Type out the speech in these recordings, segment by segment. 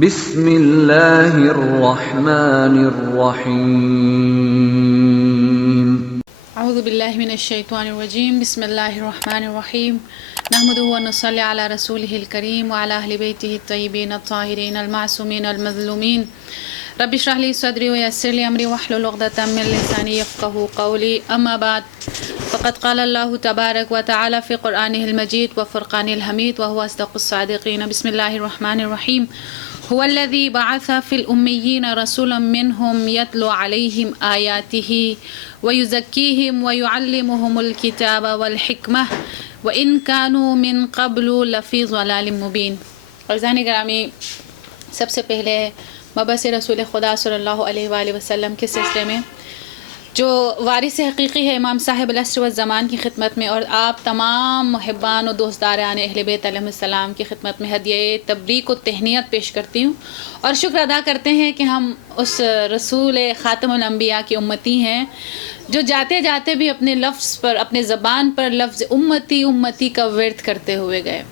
بسم اللہ الرحمن الرحیم اعوذ باللہ من الشیطان الرجیم بسم اللہ الرحمن الرحیم نحمدہ و نصلی علی رسولہ الکریم وعلی اہل بیتہ الطیبین الطاہرین المعصومین المظلومین رب اشرح لی صدری ویسر لی امری واحلل عقدۃ من لسانی یفقہوا قولی اما بعد فقد قال اللہ تبارک و تعالی فی قرآنہ المجید وفرقانہ الحمید وهو اصدق الصادقین بسم اللہ الرحمن الرحیم هو الذي بعث في الأميين رسولا منهم يتلو عليهم آياته ويزكيهم ويعلمهم الكتاب والحكمة وإن كانوا من قبل لفي ضلال مبين۔ عزیزان گرامی، سب سے پہلے مبعث رسول خدا صلی اللہ علیہ وآلہ وسلم کے سلسلے میں جو وارث حقیقی ہے امام صاحب العصر والزمان کی خدمت میں، اور آپ تمام محبان و دوستداران اہل بیت علیہ السلام کی خدمت میں ہدیہ تبریک و تہنیت پیش کرتی ہوں، اور شکر ادا کرتے ہیں کہ ہم اس رسول خاتم الانبیاء کی امتی ہیں جو جاتے جاتے بھی اپنے لفظ پر، اپنے زبان پر لفظ امتی امتی کا ورد کرتے ہوئے گئے۔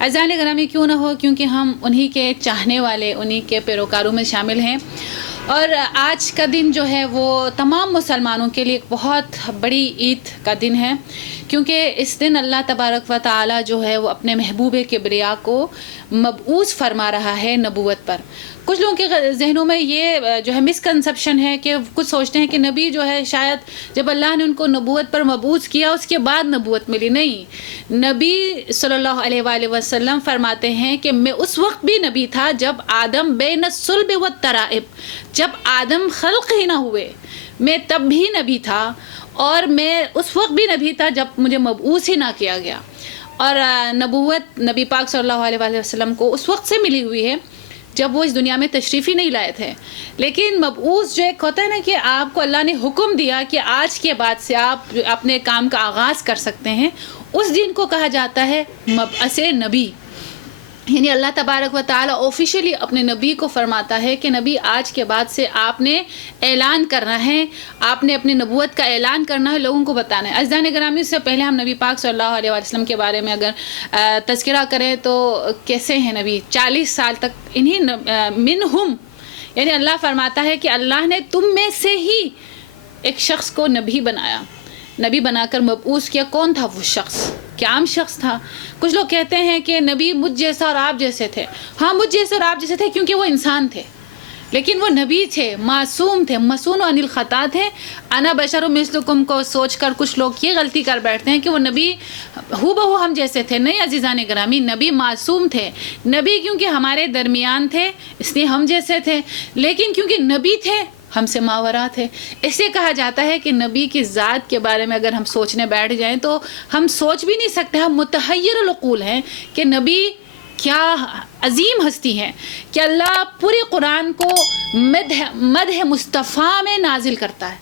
عزیزان گرامی، کیوں نہ ہو، کیونکہ ہم انہی کے چاہنے والے، انہی کے پیروکاروں میں شامل ہیں، اور آج کا دن جو ہے وہ تمام مسلمانوں کے لیے ایک بہت بڑی عید کا دن ہے، کیونکہ اس دن اللہ تبارک و تعالی جو ہے وہ اپنے محبوب کبریا کو مبعوث فرما رہا ہے نبوت پر۔ کچھ لوگوں کے ذہنوں میں یہ جو ہے مسکنسیپشن ہے کہ کچھ سوچتے ہیں کہ نبی جو ہے شاید جب اللہ نے ان کو نبوت پر مبعوث کیا اس کے بعد نبوت ملی۔ نہیں، نبی صلی اللہ علیہ وآلہ وسلم فرماتے ہیں کہ میں اس وقت بھی نبی تھا جب آدم بین الصلب والترائب، جب آدم خلق ہی نہ ہوئے میں تب بھی نبی تھا، اور میں اس وقت بھی نبی تھا جب مجھے مبعوث ہی نہ کیا گیا۔ اور نبوت نبی پاک صلی اللہ علیہ وآلہ وسلم کو اس وقت سے ملی ہوئی ہے جب وہ اس دنیا میں تشریف ہی نہیں لائے تھے، لیکن مبعوث جو ایک ہوتا ہے نا کہ آپ کو اللہ نے حکم دیا کہ آج کے بعد سے آپ اپنے کام کا آغاز کر سکتے ہیں، اس دن کو کہا جاتا ہے مبعث نبی۔ یعنی اللہ تبارک و تعالی آفیشلی اپنے نبی کو فرماتا ہے کہ نبی آج کے بعد سے آپ نے اعلان کرنا ہے، آپ نے اپنی نبوت کا اعلان کرنا ہے، لوگوں کو بتانا ہے۔ عزیزان گرامی، اس سے پہلے ہم نبی پاک صلی اللہ علیہ وسلم کے بارے میں اگر تذکرہ کریں تو کیسے ہیں نبی؟ 40 سال تک انہی منہم، یعنی اللہ فرماتا ہے کہ اللہ نے تم میں سے ہی ایک شخص کو نبی بنایا، نبی بنا کر مبعوث کیا۔ کون تھا وہ شخص؟ کیا عام شخص تھا؟ کچھ لوگ کہتے ہیں کہ نبی مجھ جیسا اور آپ جیسے تھے۔ ہاں، مجھ جیسے اور آپ جیسے تھے کیونکہ وہ انسان تھے، لیکن وہ نبی تھے، معصوم تھے، معصوم عن الخطا تھے۔ انا بشر مثلکم کو سوچ کر کچھ لوگ یہ غلطی کر بیٹھتے ہیں کہ وہ نبی ہو بہو ہم جیسے تھے۔ نہیں عزیزان گرامی، نبی معصوم تھے۔ نبی کیونکہ ہمارے درمیان تھے اس لیے ہم جیسے تھے، لیکن کیونکہ نبی تھے ہم سے ماورا تھے۔ اسے کہا جاتا ہے کہ نبی کی ذات کے بارے میں اگر ہم سوچنے بیٹھ جائیں تو ہم سوچ بھی نہیں سکتے، ہم متحیر العقول ہیں کہ نبی کیا عظیم ہستی ہے کہ اللہ پورے قرآن کو مدح مصطفیٰ میں نازل کرتا ہے۔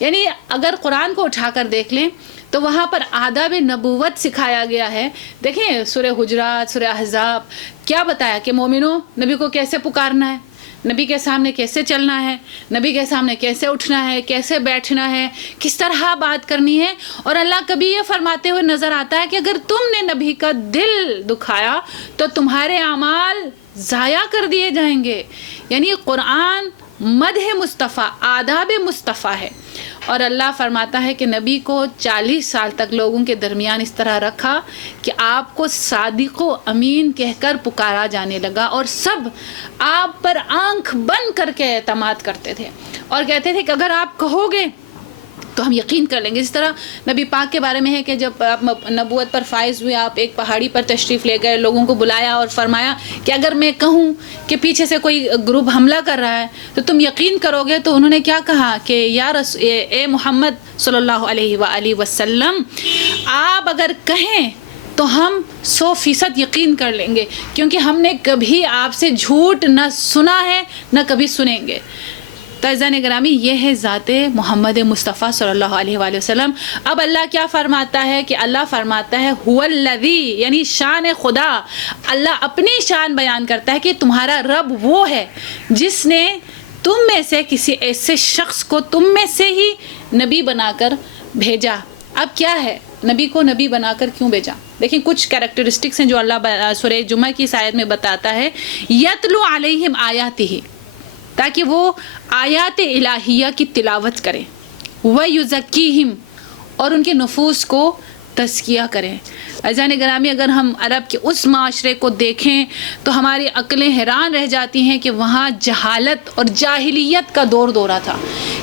یعنی اگر قرآن کو اٹھا کر دیکھ لیں تو وہاں پر آداب نبوت سکھایا گیا ہے۔ دیکھیں سورہ حجرات، سورہ احزاب، کیا بتایا کہ مومنوں نبی کو کیسے پکارنا ہے، نبی کے سامنے کیسے چلنا ہے، نبی کے سامنے کیسے اٹھنا ہے، کیسے بیٹھنا ہے، کس طرح بات کرنی ہے۔ اور اللہ کبھی یہ فرماتے ہوئے نظر آتا ہے کہ اگر تم نے نبی کا دل دکھایا تو تمہارے اعمال ضائع کر دیے جائیں گے۔ یعنی قرآن مدح مصطفیٰ، آداب مصطفیٰ ہے، اور اللہ فرماتا ہے کہ نبی کو 40 سال تک لوگوں کے درمیان اس طرح رکھا کہ آپ کو صادق و امین کہہ کر پکارا جانے لگا، اور سب آپ پر آنکھ بند کر کے اعتماد کرتے تھے اور کہتے تھے کہ اگر آپ کہو گے تو ہم یقین کر لیں گے۔ اس طرح نبی پاک کے بارے میں ہے کہ جب آپ نبوت پر فائز ہوئے، آپ ایک پہاڑی پر تشریف لے گئے، لوگوں کو بلایا اور فرمایا کہ اگر میں کہوں کہ پیچھے سے کوئی گروپ حملہ کر رہا ہے تو تم یقین کرو گے؟ تو انہوں نے کیا کہا کہ اے محمد صلی اللہ علیہ وآلہ وسلم، آپ اگر کہیں تو ہم 100% یقین کر لیں گے، کیونکہ ہم نے کبھی آپ سے جھوٹ نہ سنا ہے نہ کبھی سنیں گے۔ عزیزان گرامی، یہ ہے ذات محمد مصطفیٰ صلی اللہ علیہ وآلہ وسلم۔ اب اللہ کیا فرماتا ہے کہ اللہ فرماتا ہے هو الذی، یعنی شان خدا، اللہ اپنی شان بیان کرتا ہے کہ تمہارا رب وہ ہے جس نے تم میں سے کسی ایسے شخص کو تم میں سے ہی نبی بنا کر بھیجا۔ اب کیا ہے؟ نبی کو نبی بنا کر کیوں بھیجا؟ دیکھیں کچھ کریکٹرسٹکس ہیں جو اللہ سورہ جمعہ کی اس آیت میں بتاتا ہے، یتلو علیہم آیاتہ، تاکہ وہ آیات الہیہ کی تلاوت کریں، ویزکیہم، اور ان کے نفوس کو تزکیہ کریں۔ عزیزان گرامی، اگر ہم عرب کے اس معاشرے کو دیکھیں تو ہماری عقلیں حیران رہ جاتی ہیں کہ وہاں جہالت اور جاہلیت کا دورہ تھا،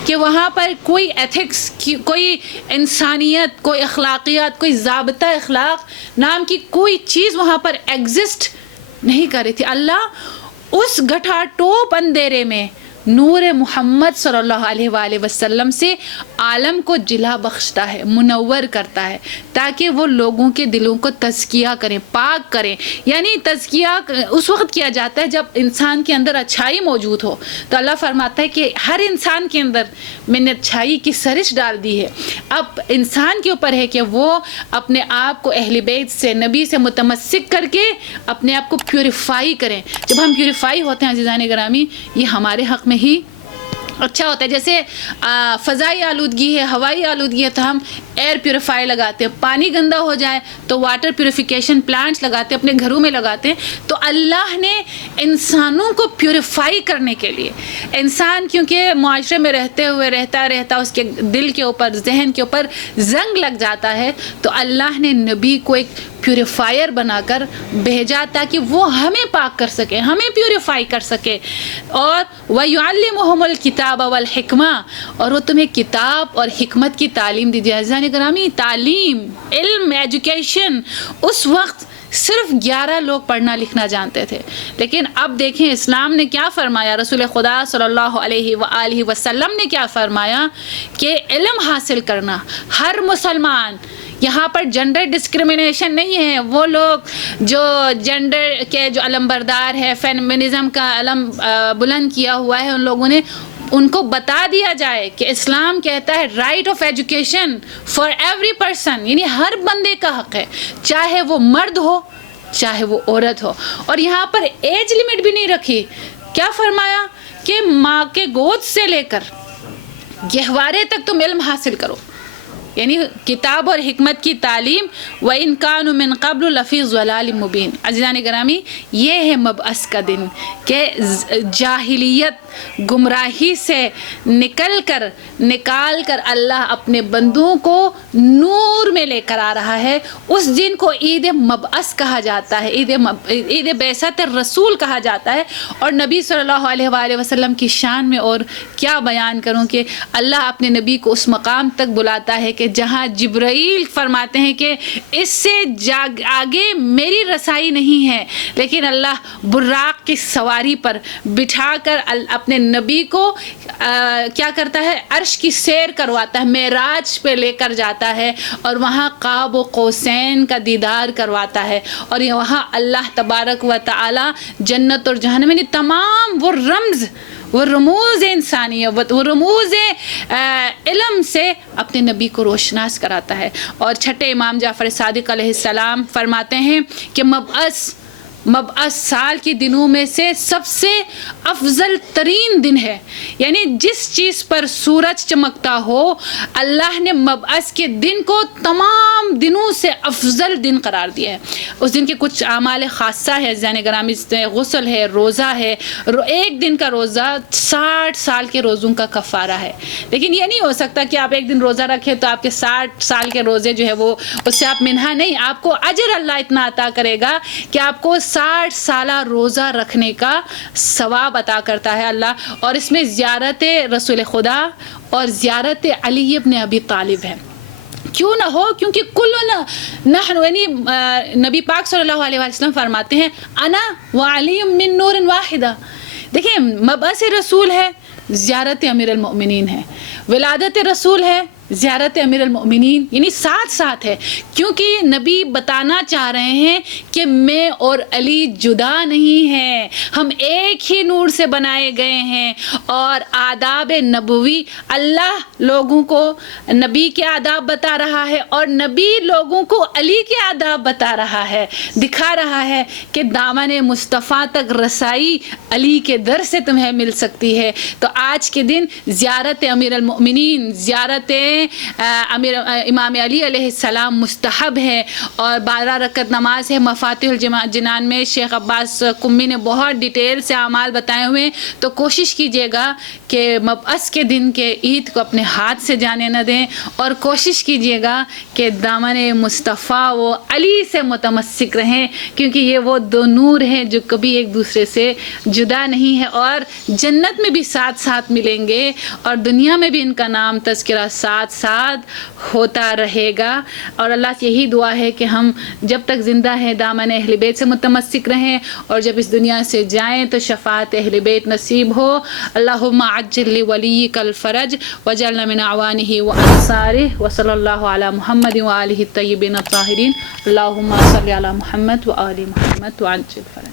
کہ وہاں پر کوئی ایتھکس، کوئی انسانیت، کوئی اخلاقیات، کوئی ضابطہ اخلاق نام کی کوئی چیز وہاں پر ایگزسٹ نہیں کر رہی تھی۔ اللہ اس گٹھا ٹوپ اندھیرے میں نور محمد صلی اللہ علیہ وآلہ وسلم سے عالم کو جلا بخشتا ہے، منور کرتا ہے، تاکہ وہ لوگوں کے دلوں کو تزکیہ کریں، پاک کریں۔ یعنی تزکیہ اس وقت کیا جاتا ہے جب انسان کے اندر اچھائی موجود ہو، تو اللہ فرماتا ہے کہ ہر انسان کے اندر میں نے اچھائی کی سرش ڈال دی ہے۔ اب انسان کے اوپر ہے کہ وہ اپنے آپ کو اہل بیت سے، نبی سے متمسک کر کے اپنے آپ کو پیوریفائی کریں۔ جب ہم پیوریفائی ہوتے ہیں عزیزان گرامی، یہ ہمارے حق میں ہی اچھا ہوتا ہے۔ جیسے فضائی آلودگی ہے، ہوائی آلودگی ہے، تو ہم ایئر پیوریفائی لگاتے ہیں۔ پانی گندا ہو جائے تو واٹر پیوریفیکیشن پلانٹس لگاتے ہیں، اپنے گھروں میں لگاتے ہیں۔ تو اللہ نے انسانوں کو پیوریفائی کرنے کے لیے، انسان کیونکہ معاشرے میں رہتے ہوئے رہتا اس کے دل کے اوپر، ذہن کے اوپر زنگ لگ جاتا ہے، تو اللہ نے نبی کو ایک پیوریفائر بنا کر بھیجا تاکہ وہ ہمیں پاک کر سکے، ہمیں پیوریفائی کر سکے۔ اور وَيُعَلِّمُهُمُ الْكِتَابَ وَالْحِكْمَةَ، اور وہ تمہیں کتاب اور حکمت کی تعلیم دیجیے۔ عزیزان گرامی، تعلیم، علم، ایجوکیشن، اس وقت صرف 11 لوگ پڑھنا لکھنا جانتے تھے، لیکن اب دیکھیں اسلام نے کیا فرمایا، رسول خدا صلی اللہ علیہ وآلہ وسلم نے کیا فرمایا کہ علم حاصل کرنا ہر مسلمان، یہاں پر جنڈر ڈسکریمنیشن نہیں ہے۔ وہ لوگ جو جنڈر کے جو علم بردار ہے، فیمنزم کا علم بلند کیا ہوا ہے، ان لوگوں نے ان کو بتا دیا جائے کہ اسلام کہتا ہے right of education for every person, یعنی ہر بندے کا حق ہے، چاہے وہ مرد ہو چاہے وہ عورت ہو۔ اور یہاں پر ایج لمٹ بھی نہیں رکھی۔ کیا فرمایا کہ ماں کے گود سے لے کر گہوارے تک تم علم حاصل کرو، یعنی کتاب اور حکمت کی تعلیم۔ وَإِن كَانُوا مِن قَبْلُ لَفِي ضَلَالٍ مُبِينٍ۔ عزیزان گرامی، یہ ہے مبعث کا دن کہ جاہلیت، گمراہی سے نکال کر اللہ اپنے بندوں کو نور میں لے کر آ رہا ہے۔ اس دن کو عید مبعث کہا جاتا ہے، عید بعثت الرسول کہا جاتا ہے۔ اور نبی صلی اللہ علیہ وآلہ وسلم کی شان میں اور کیا بیان کروں کہ اللہ اپنے نبی کو اس مقام تک بلاتا ہے کہ جہاں جبرائیل فرماتے ہیں کہ اس سے آگے میری رسائی نہیں ہے، لیکن اللہ براق کی سواری پر بٹھا کر اپنے نبی کو کیا کرتا ہے، عرش کی سیر کرواتا ہے، معراج پہ لے کر جاتا ہے، اور وہاں قاب و قوسین کا دیدار کرواتا ہے۔ اور وہاں اللہ تبارک و تعالی جنت اور جہنم، یعنی تمام وہ رموز انسانیت، وہ رموز علم سے اپنے نبی کو روشناس کراتا ہے۔ اور چھٹے امام جعفر صادق علیہ السلام فرماتے ہیں کہ مبعث سال کے دنوں میں سے سب سے افضل ترین دن ہے، یعنی جس چیز پر سورج چمکتا ہو، اللہ نے مبعث کے دن کو تمام دنوں سے افضل دن قرار دیا ہے۔ اس دن کے کچھ اعمال خاصہ ہے عزیزان گرامی، غسل ہے، روزہ ہے۔ ایک دن کا روزہ 60 سال کے روزوں کا کفارہ ہے، لیکن یہ نہیں ہو سکتا کہ آپ ایک دن روزہ رکھیں تو آپ کے 60 سال کے روزے جو ہے وہ اس سے آپ منہا نہیں، آپ کو اجر اللہ اتنا عطا کرے گا کہ آپ کو 60 سالہ روزہ رکھنے کا ثواب عطا کرتا ہے اللہ۔ اور اس میں زیارت رسول خدا اور زیارت علی ابن ابی طالب ہے۔ کیوں نہ ہو؟ کیونکہ نحن، یعنی نبی پاک صلی اللہ علیہ وسلم فرماتے ہیں انا وعلی من نور واحدہ۔ دیکھیں، مبعث رسول ہے، زیارت امیر المؤمنین ہے، ولادت رسول ہے، زیارت امیر المؤمنین، یعنی ساتھ ہے، کیونکہ نبی بتانا چاہ رہے ہیں کہ میں اور علی جدا نہیں ہیں، ہم ایک ہی نور سے بنائے گئے ہیں۔ اور آداب نبوی، اللہ لوگوں کو نبی کے آداب بتا رہا ہے اور نبی لوگوں کو علی کے آداب بتا رہا ہے، دکھا رہا ہے کہ دامن مصطفیٰ تک رسائی علی کے در سے تمہیں مل سکتی ہے۔ تو آج کے دن زیارت امیر المؤمنین، زیارت میں امام علی علیہ السلام مستحب ہے، اور 12 رکعت نماز ہے مفاتیح الجنان میں. شیخ عباس قمی نے بہت ڈیٹیل سے اعمال بتائے ہوئے. تو کوشش کیجیے گا کہ مبعث کے دن کے عید کو اپنے ہاتھ سے جانے نہ دیں، اور کوشش کیجیے گا کہ دامن مصطفیٰ وہ علی سے متمسک رہیں، کیونکہ یہ وہ دو نور ہیں جو کبھی ایک دوسرے سے جدا نہیں ہے، اور جنت میں بھی ساتھ ساتھ ملیں گے، اور دنیا میں بھی ان کا نام تذکرہ ساتھ ساتھ ہوتا رہے گا. اور اللہ سے یہی دعا ہے کہ ہم جب تک زندہ ہیں دامن اہل بیت سے متمسک رہیں، اور جب اس دنیا سے جائیں تو شفاعت اہل بیت نصیب ہو. اللہم عجل لولیک الفرج وجعلنا من اعوانہ وانصارہ، وصلی اللہ علی محمد وآلہ الطیبین الطاہرین. اللہم صلی علی محمد وآل محمد وعجل فرج.